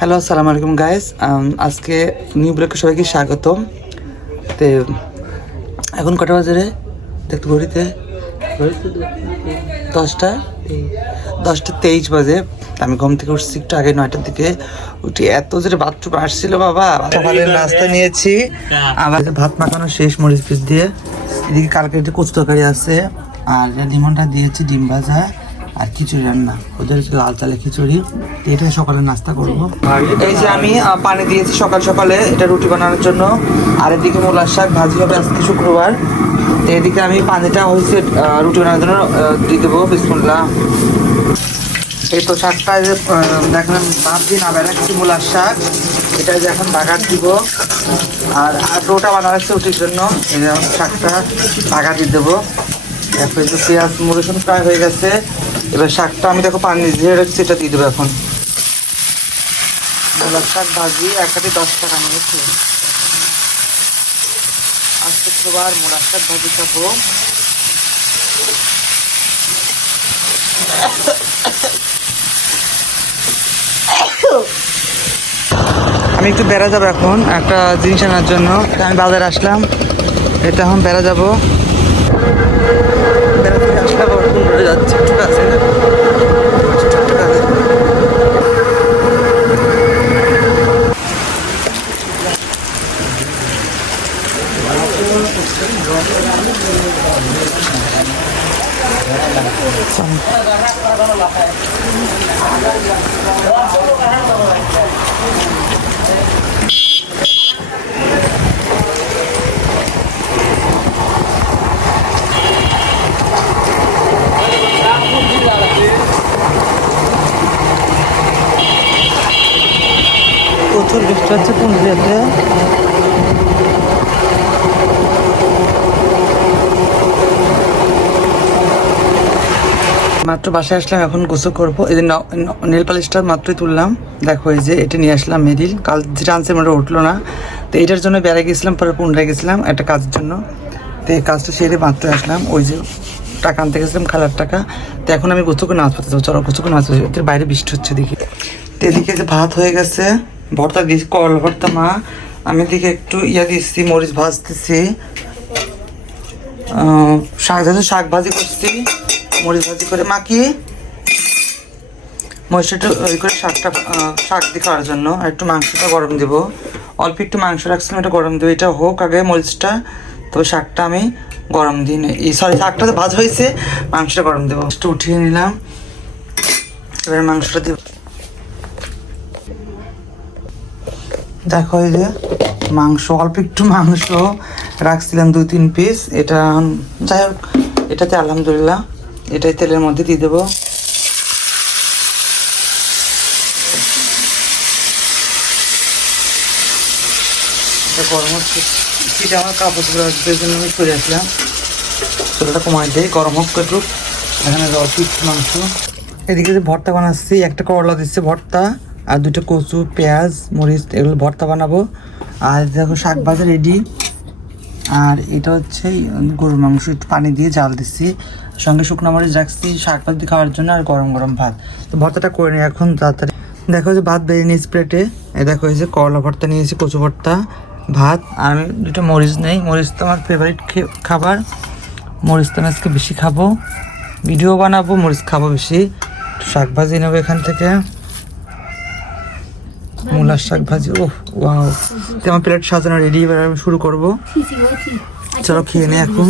Hello, আসসালামু আলাইকুম guys. আজকে নিউ ব্লগে সবাইকে স্বাগতম। তো এখন কটা বাজে রে? দেখতে ঘড়িতে 10:23 বাজে। আমি ঘুম থেকে উঠছি একটু আগে, 9টার দিকে উঠি। এত জোরে বাথরুম আসছিল বাবা। সকালের নাস্তা নিয়েছি, আবার ভাত মাখানো শেষ মরিচ পিস দিয়ে। এদিকে কালকে যে কচু তরকারি আছে, আর লিমনটা দিয়েছি, ডিম ভাজা আর খিচুড়ি রান্না। ওদের লাল চালের খিচুড়ি, এটা সকালে নাস্তা করবো। এই যে আমি পানি দিয়েছি সকাল সকালে, এটা রুটি বানানোর জন্য। আর এদিকে মূলার শাক ভাজি হবে আজকে শুক্রবার। এদিকে আমি পানিটা হয়েছে রুটি বানানোর জন্য দিয়ে দেবো। বিসমিল্লাহ। এই তো শাকটা দেখলাম ভাত দিন আবার রাখছি, মূলার শাক। এটা যে এখন বাগার দিব, আর রোটা বানা রাখছি রুটির জন্য। এই যে শাকটা বাগার দিয়ে দেবো। এরপরে যে পেঁয়াজ রসুন ফ্রাই হয়ে গেছে, এবার শাকটা আমি দেখো পানি দিয়ে রাখছি, এটা দিয়ে দেবো এখন। মূলার শাক ভাজি একসাথে 10 টাকা নিয়েছি। আজ শুক্রবার মূলার শাক ভাজি খাবো। আমি একটু বেড়া যাবো এখন একটা জিনিস আনার জন্য। আমি বাজারে আসলাম, এটা এখন বেড়া যাবো। বেড়া থেকে আসলাম, যাচ্ছে একটু কাছে। প্রচুর বৃষ্টি হচ্ছে পুঞ্জিতে। মাত্র বাসায় আসলাম, এখন গোসল করবো। এই যে নেল পালিশটা মাত্রই তুললাম, দেখো এই যে এটা নিয়ে আসলাম মেরিল। কাল যেটা আনছে মোটা উঠলো না, তো এইটার জন্য বেড়ে গেছিলাম, পরে পুনরায় গেছিলাম একটা কাজের জন্য। তো এই কাজটা সেরে মাত্র আসলাম। ওই যে টাকা আনতে গেছিলাম, খালার টাকা। তো এখন আমি গোসল করে নাচ পাতে যাবো। চলো গোসল করে নাচ পাতে, এদের বাইরে বৃষ্টি হচ্ছে দেখি। তো এদিকে যে ভাত হয়ে গেছে, ভর্তা দিয়েছি, করলা ভর্তা মা। আমি এদিকে একটু দিচ্ছি, মরিচ ভাজতেছি, শাক ভাজি করছি, মরিচ ভাজি করে মাখিয়ে মরিচটা একটু ওই করে শাক দিয়ে খাওয়ার জন্য। আর একটু মাংসটা গরম দেবো, অল্প একটু মাংস রাখছিলাম, এটা গরম দেবো। এটা হোক আগে মরিচটা, তো শাকটা আমি গরম দিই না। শাকটা তো ভাজ হয়েছে, মাংসটা গরম দেবো। একটু উঠিয়ে নিলাম, এবার মাংসটা দেবো। দেখো এই যে মাংস, অল্প একটু মাংস রাখছিলাম 2-3 পিস। এটা যাই হোক, এটাতে আলহামদুলিল্লাহ এটাই তেলের মধ্যে দিয়ে দেবো। গরম হচ্ছে, সেটা আমার কাপড় রাখবার জন্য আমি সরে আসলাম। চুলাটা কমাই দেয়, গরম হোক একটু। এখানে অল্প একটু মাংস। এদিকে যে ভর্তা বানাচ্ছি, একটা করলা দিচ্ছে ভর্তা, আর 2টা কচু, পেঁয়াজ, মরিচ, এগুলো ভর্তা বানাবো। আর দেখো শাক ভাজা রেডি। আর এটা হচ্ছে গরুর মাংস, একটু পানি দিয়ে জাল দিচ্ছি, সঙ্গে শুকনো মরিচ রাখছি শাক ভাজি খাওয়ার জন্য, আর গরম গরম ভাত। তো ভর্তাটা করে নিই এখন তাড়াতাড়ি। দেখো যে ভাত বেরিয়ে নিয়েছি প্লেটে। দেখো এই যে করলা ভর্তা নিয়েছি, কচু ভর্তা, ভাত। আর আমি 2টা মরিচ নেই, মরিচ তো আমার ফেভারিট খাবার। মরিচ তো আমি আজকে বেশি খাবো, ভিডিও বানাবো, মরিচ খাবো বেশি। শাক ভাজি নেবো এখান থেকে, মূলার শাক ভাজি। ও ওয়াও, আমার প্লেট সাজানো রেডি, এবার আমি শুরু করবো। চলো খেয়ে নে এখন।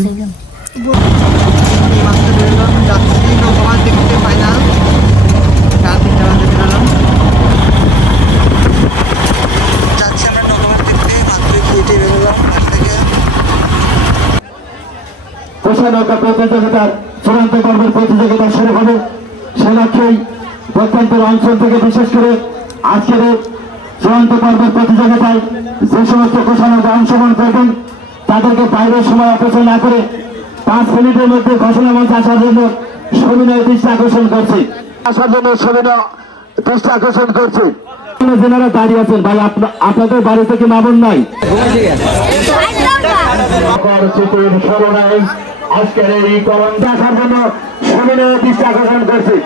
নৌকা প্রতিযোগিতার চূড়ান্ত পর্বের প্রতিযোগিতা শুরু হবে। সে লক্ষ্যেই প্রত্যেকের অঞ্চল থেকে বিশেষ করে আজকের চূড়ান্ত পর্বের প্রতিযোগিতায় যে সমস্ত ঘোষণাতে অংশগ্রহণ করবেন, তাদেরকে বাইরের সময় অপচয় না করে 5 মিনিটের মধ্যে ঘোষণা মঞ্চে আসার জন্য সবিনয় দৃষ্টি আকর্ষণ করছি। যেনারা দাঁড়িয়ে আছেন, ভাই আপনাদের বাড়ি থেকে মামুন নাই, আজকের এই কলম দেখার জন্য সবিনয় দৃষ্টি আকর্ষণ করছি।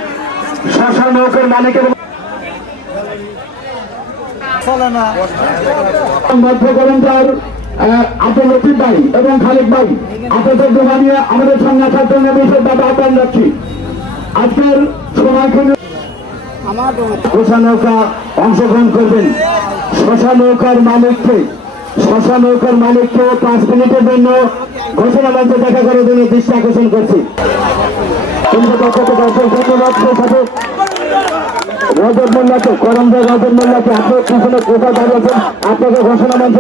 শ্মশান নৌকার মালিকের মধ্যকরণটার আব্দুল লতিফ ভাই এবং খালিদ ভাই আপনাদের জমা নিয়ে আমাদের সঙ্গে আসার জন্য বিশেষ দাদা আহ্বান রাখছি। আজকের সময়খানে শশা নৌকা অংশগ্রহণ করবেন। শশা নৌকার মালিককে 5 মিনিটের জন্য ঘোষণা মঞ্চে দেখা করার জন্য দৃষ্টি আকর্ষণ করছি। ধন্যবাদ। সেই সাথে রজত মোল্লাকে, করমদার রজত মোল্লাকে আপনার পিছনে কোথায় দাঁড়িয়েছেন আপনাকে ঘোষণা মঞ্চে